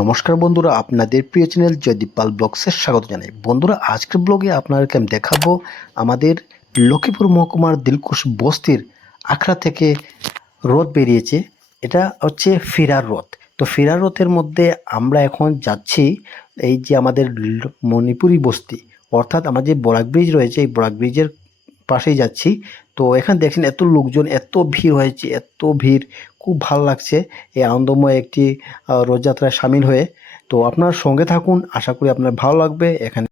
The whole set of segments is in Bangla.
নমস্কার বন্ধুরা, আপনাদের প্রিয় চ্যানেল জয়দীপ পাল ব্লগসে স্বাগত জানাই। বন্ধুরা, আজকের ব্লগে আপনাদেরকে আমি দেখাবো আমাদের লক্ষ্মীপুর মহকুমার দিলকুশ বস্তির আখড়া থেকে রথ বেরিয়েছে। এটা হচ্ছে ফিরার রথ। তো ফিরার রথের মধ্যে আমরা এখন যাচ্ছি এই যে আমাদের মণিপুরি বস্তি, অর্থাৎ আমার যে বরাক ব্রিজ রয়েছে এই বরাক ব্রিজের পাশেই যাচ্ছি। তো এখানে দেখছেন এত লোকজন, এত ভিড় হয়েছে, এত ভিড়, খুব ভালো লাগছে এই আনন্দময় একটি রথযাত্রায় সামিল হয়ে। তো আপনার সঙ্গে থাকুন, আশা করি আপনার ভালো লাগবে। এখানে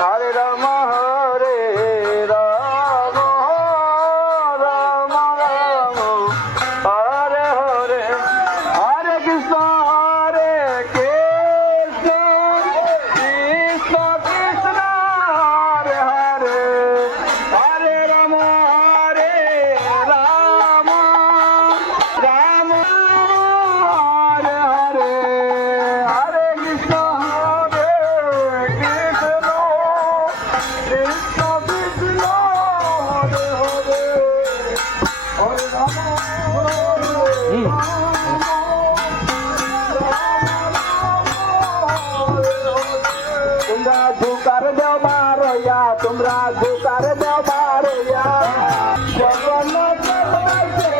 হরে রাম রাম রাম হরে হরে, হরে কৃষ্ণ কৃষ্ণ কৃষ্ণ হরে হরে, হরে রাম রাম রাম হরে হরে, হরে কৃষ্ণ কৃষ্ণ কৃষ্ণ হরে হরে, হরে রাম তোমরা ঝুকার দেও বারইয়া, তোমরা ঝুকার দেও বারইয়া, জগন্নাথ বাইছে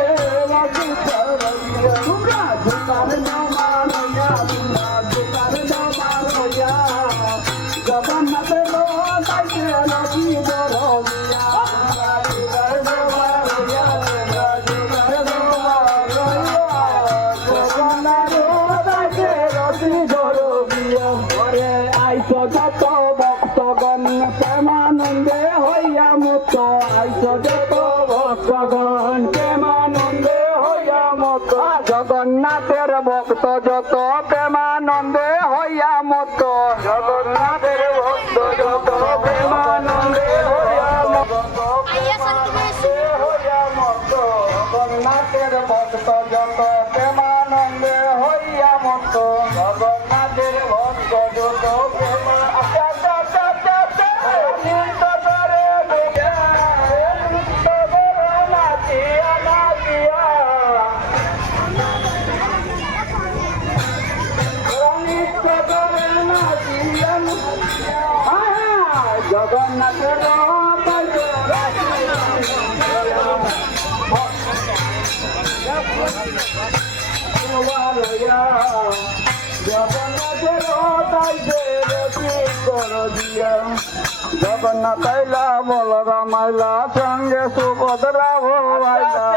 বাকি সরইয়া, তোমরা ঝুকার দেও বারইয়া, তোমরা ঝুকার দেও বারইয়া, জগন্নাথ বাইছে বাকি সরইয়া, তোমরা ঝুকার দেও বারইয়া, তোমরা ঝুকার দেও বারইয়া, জগন্নাথ বাইছে বাকি সরইয়া। ওরে আইসো যত ভক্তগণ প্রেমানন্দে হইয়া মুক্ত, আইসো যত ভক্তগণ প্রেমানন্দে হইয়া মুক্ত, জগন্নাথের ভক্ত যত প্রেমানন্দে হইয়া মুক্ত, জগন্নাথের ভক্ত যত প্রেমানন্দে হইয়া মুক্ত, হইয়া মুক্ত, জগন্নাথের ভক্ত যত প্রেমানন্দে হইয়া মুক্ত, জগন্নাথের ভক্ত যত জগন্নাথের জগন্নাথ আইলা বলরাম আইলা সঙ্গে সুভদ্রা ভাইলা,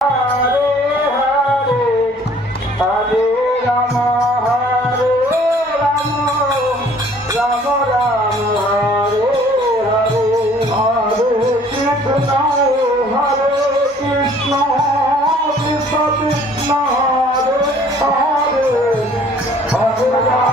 হরে হরে, হরে রাম রাম রাম হরে হরে, হরে কৃষ্ণ কৃষ্ণ কৃষ্ণ হরে হরে, হরে রাম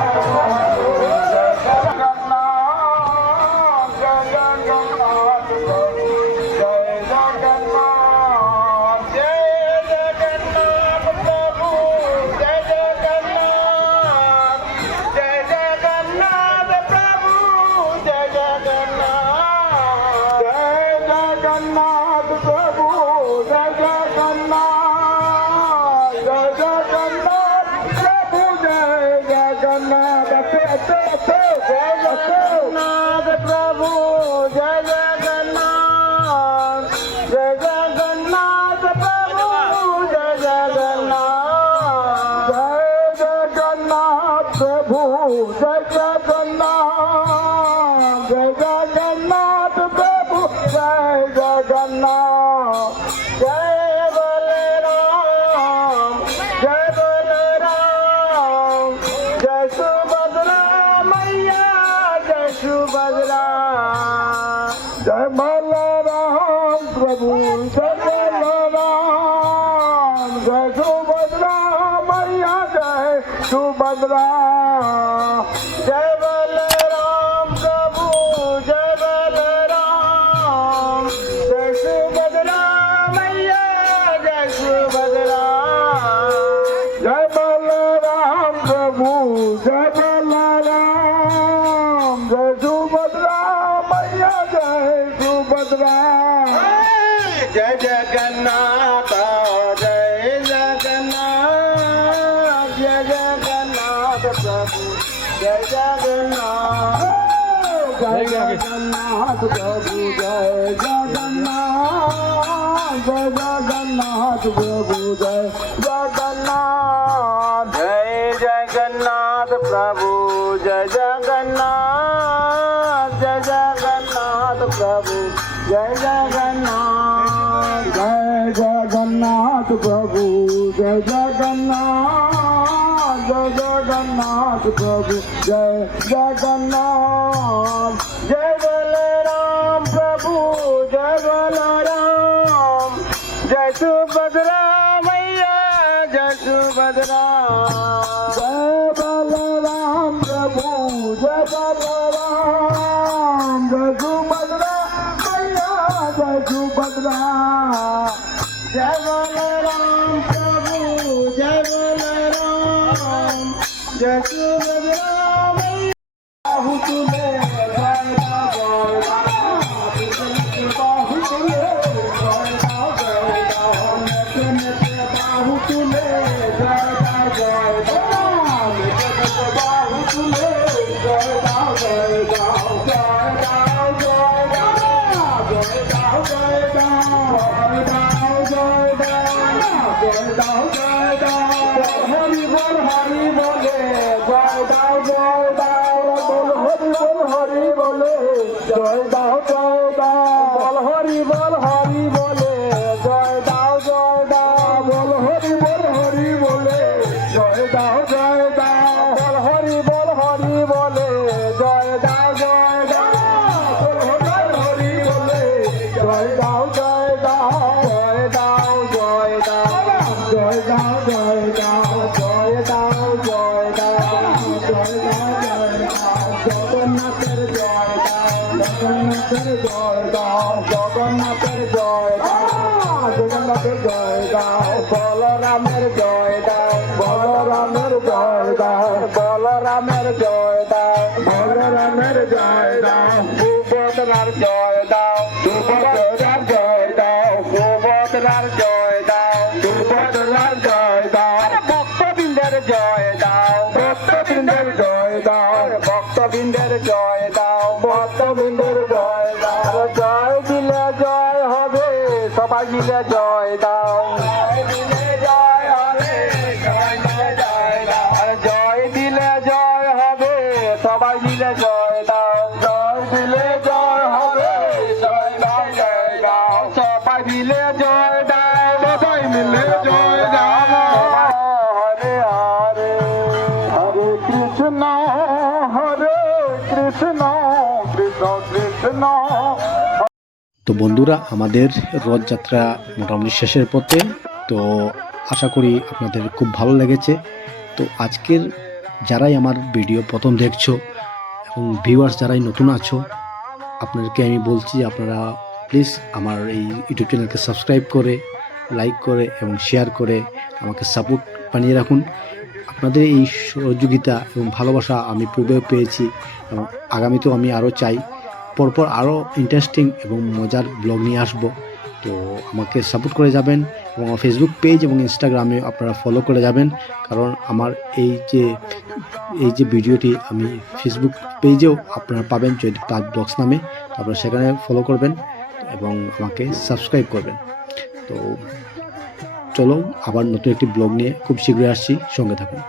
जय बलराम प्रभु, जय बलराम, जय सुभद्रा मैया, जय सुभद्रा, जय बलराम प्रभु, जय बलराम, जय सुभद्रा मैया, जय सुभद्रा, जय बलराम प्रभु, जय बलराम, जय सुभद्रा मैया, जय सुभद्रा, जय जगन्नाथ, जय जगन्नाथ। जगन्नाथ प्रभु जय जगन्नाथ जय जगन्नाथ प्रभु जय जगन्नाथ जय जगन्नाथ प्रभु जय जगन्नाथ जय जगन्नाथ प्रभु जय जगन्नाथ जय जगन्नाथ प्रभु जय जगन्नाथ जय जगन्नाथ प्रभु जय जगन्नाथ जय बलराम प्रभु जय बलराम जय सुभद्रा मैया जय सुभद्रा जय बलराम प्रभु जय बलराम जय सुभद्रा मैया जय सुभद्रा जय बलराम प्रभु जय बलराम जय सुभद्रा मैया बाहु तुले बाहु तुले बाहु तुले बाहु तुले हरि बोल हरि बोले जय दाओ जय दाओ बोल हरि बोले जय दाओ जय दाओ बोल हरि बोले जय दाओ जय दाओ बोल हरि बोले जय दाओ जय दाओ बोल हरि बोले जय दाओ जय दाओ बोल हरि बोले जय दाओ जय दाओ जय दाओ जय दाओ जय दाओ जय दाओ जय दाओ जय दाओ जय दाओ जय दाओ জগন্নাথের জয় দাও জগন্নাথের জয় দাও জগন্নাথের জয় দাও জগন্নাথের জয় দাও বলরামের জয় দাও বলরামের জয় দাও বলরামের জয় দাও বলরামের জয় দাও সুভদ্রার জয় দাও সুভদ্রার জয় দাও সুভদ্রার জয় দাও সুভদ্রার জয় দাও ভক্তবৃন্দের জয় দাও ভক্তবৃন্দের জয় দাও ভক্তবৃন্দের জয় দাও ভক্তবৃন্দের জয় দাও জয় দিলে জয় হবে সবাই মিলে জয় দাও জয় দিলে জয় হবে সবাই মিলে জয় দাও জয় দিলে জয় হবে সবাই মিলে জয় দাও জয় দিলে জয় হবে সবাই মিলে জয় দাও সবাই মিলে জয় দাও সবাই মিলে জয় দাও হরে হরে হরে কৃষ্ণ কৃষ্ণ কৃষ্ণ কৃষ্ণ তো বন্ধুরা আমাদের রথযাত্রা মোটামুটি শেষের পথে। তো আশা করি আপনাদের খুব ভালো লেগেছে। তো আজকের যারাই আমার ভিডিও প্রথম দেখছো এবং ভিউয়ার্স যারাই নতুন আছো, আপনাদেরকে আমি বলছি আপনারা প্লিজ আমার এই ইউটিউব চ্যানেলকে সাবস্ক্রাইব করে, লাইক করে এবং শেয়ার করে আমাকে সাপোর্ট বানিয়ে রাখুন। আপনাদের এই সহযোগিতা এবং ভালোবাসা আমি পূর্বেও পেয়েছি এবং আগামীতেও আমি আরও চাই। পরপর আরও ইন্টারেস্টিং এবং মজার ব্লগ নিয়ে আসব। তো আমাকে সাপোর্ট করে যাবেন এবং আমার ফেসবুক পেজ এবং ইনস্টাগ্রামে আপনারা ফলো করে যাবেন, কারণ আমার এই যে ভিডিওটি আমি ফেসবুক পেজেও আপনারা পাবেন জয়দীপ ব্লগস নামে। আপনারা সেখানে ফলো করবেন এবং আমাকে সাবস্ক্রাইব করবেন। তো চলো আবার নতুন একটি ব্লগ নিয়ে খুব শীঘ্রই আসছি, সঙ্গে থাকুন।